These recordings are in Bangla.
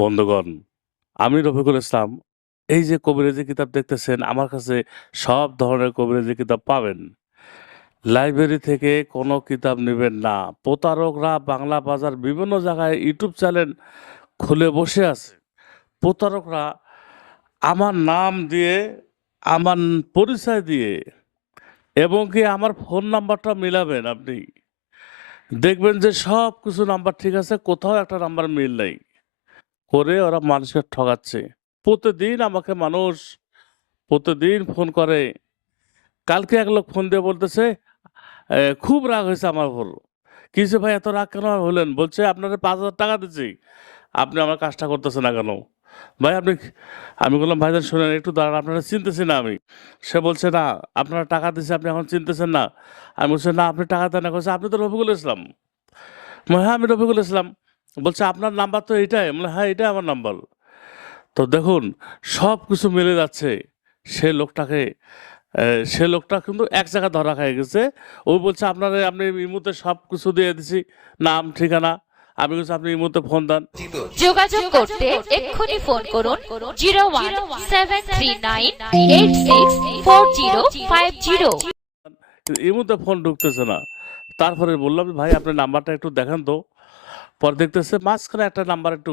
বন্ধুগণ, আমি রফিকুল ইসলাম। এই যে কবিরাজি কিতাব দেখতেছেন, আমার কাছে সব ধরনের কবিরাজি কিতাব পাবেন। লাইব্রেরি থেকে কোনো কিতাব নেবেন না। প্রতারকরা বাংলা বাজার বিভিন্ন জায়গায় ইউটিউব চ্যানেল খুলে বসে আছে। প্রতারকরা আমার নাম দিয়ে, আমার পরিচয় দিয়ে এবং কি আমার ফোন নাম্বারটা মিলাবেন আপনি? দেখবেন যে সব কিছু নাম্বার ঠিক আছে, কোথাও একটা নাম্বার মিল নেই। করে ওরা মানুষকে ঠকাচ্ছে। প্রতিদিন আমাকে মানুষ প্রতিদিন ফোন করে। কালকে এক লোক ফোন দিয়ে বলতেছে খুব রাগ হয়েছে আমার উপর। কিছু ভাই, এত রাগ কেন হলেন? বলছে আপনারা পাঁচ হাজার টাকা দিচ্ছি। আপনি আমার কাজটা করতেছেন না কেন? ভাই, আপনি, আমি বললাম, ভাইজান, শুনেন, একটু দাঁড়ান, আপনারা চিনতেছি না আমি। সে বলছে, না, আপনারা টাকা দিচ্ছে আপনি এখন চিনতেছেন না। আমি বলছি, না, আপনি টাকা দেন না। আপনি তো রফিকুল ইসলাম। হ্যাঁ আমি রফিকুল ইসলাম। বলছে আপনার নাম্বার তো এটাই মানে হ্যাঁ এটাই আমার নাম্বার। তো দেখুন সব কিছু মিলে যাচ্ছে। সে লোকটাকে সে লোকটা কিন্তু এক জায়গায় ধরা খেয়ে গেছে। ও বলছে আপনারা আপনি এই মুহূর্তে সব কিছু দিয়ে দিছি নাম ঠিকানা। আমি বলছি আপনি এই মুহূর্তে ফোন দেন। যোগাযোগ করতে এক্ষুনি ফোন করুন zero one seven three nine eight six four zero five zero. মুহূর্তে ফোন ঢুকতেছে না। তারপরে বললাম ভাই আপনার নাম্বারটা একটু দেখান তো। পরে দেখতেছে মাঝখানে একটা নাম্বার একটু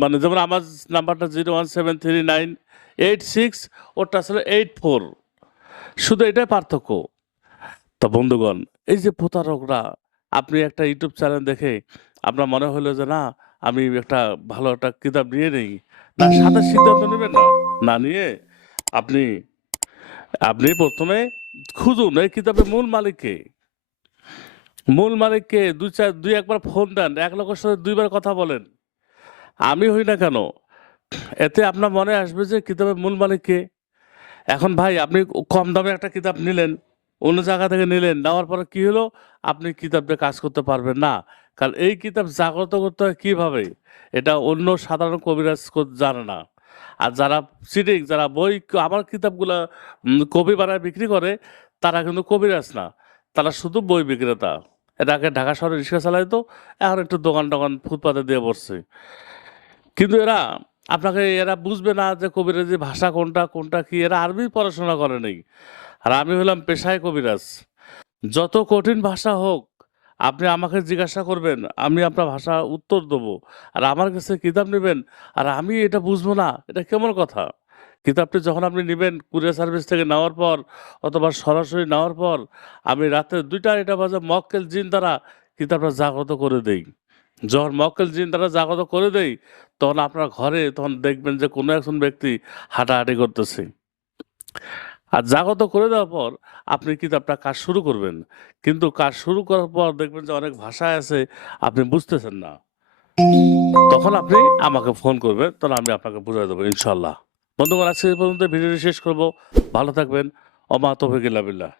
মানে যেমন আমার নাম্বারটা zero one seven three nine eight six ওটা আসলে এইট ফোর শুধু এটাই পার্থক্য। তো বন্ধুগণ, এই যে প্রতারকরা, আপনি একটা ইউটিউব চ্যানেল দেখে আপনার মনে হলো যে না, আমি একটা ভালো একটা কিতাব নিয়ে নেই। না সাথে সিদ্ধান্ত নেবেন না। না নিয়ে আপনি আপনি প্রথমে খুঁজুন এই কিতাবের মূল মালিককে। মূল মালিককে দুই চার, দুই একবার ফোন দেন, এক লোকের সাথে দুইবার কথা বলেন। আমি হই না কেন? এতে আপনার মনে আসবে যে কিতাবের মূল মালিককে এখন ভাই, আপনি কম দামে একটা কিতাব নিলেন, অন্য জায়গা থেকে নিলেন, নেওয়ার পরে কি হলো? আপনি কিতাব দিয়ে কাজ করতে পারবেন না। কারণ এই কিতাব জাগ্রত করতে হয় কীভাবে? এটা অন্য সাধারণ কবিরাজ জানে না। আর যারা সিটিং যারা বই, আমার কিতাবগুলা কবি বানায় বিক্রি করে, তারা কিন্তু কবিরাজ না। তারা শুধু বই বিক্রেতা। আগে ঢাকা শহরে রিক্সা চালাইতো, এখন একটু দোকান টোকান ফুটপাতে দিয়ে পড়ছে কিন্তু এরা, আপনাকে এরা বুঝবে না যে কবিরাজি ভাষা কোনটা কোনটা কি, এরা আরবি পড়াশোনা করে নেই। আর আমি হলাম পেশায় কবিরাজ। যত কঠিন ভাষা হোক, আপনি আমাকে জিজ্ঞাসা করবেন, আমি আপনার ভাষা উত্তর দেবো। আর আমার কাছে কিতাব নেবেন, আর আমি এটা বুঝব না, এটা কেমন কথা? কিতাবটি যখন আপনি নেবেন কুরিয়ার সার্ভিস থেকে নেওয়ার পর অথবা সরাসরি নেওয়ার পর, আমি রাতে দুইটা এটা বাজে মক্কেল জিন দ্বারা কিতাবটা জাগ্রত করে দেই। যখন মক্কেল জিন দ্বারা জাগ্রত করে দেই, তখন আপনার ঘরে তখন দেখবেন যে কোনো একজন ব্যক্তি হাঁটাহাঁটি করতেছে। আর জাগত করে দেওয়ার পর আপনি কিতাবটা কাজ শুরু করবেন। কিন্তু কাজ শুরু করার পর দেখবেন যে অনেক ভাষায় আছে, আপনি বুঝতেছেন না। তখন আপনি আমাকে ফোন করবেন, তখন আমি আপনাকে বুঝাই দেবো ইনশাল্লাহ বন্ধুগণ আজকে পর্যন্ত ভিডিওটি শেষ করব। ভালো থাকবেন। অমা তফিকিল্লা বিল্লাহ।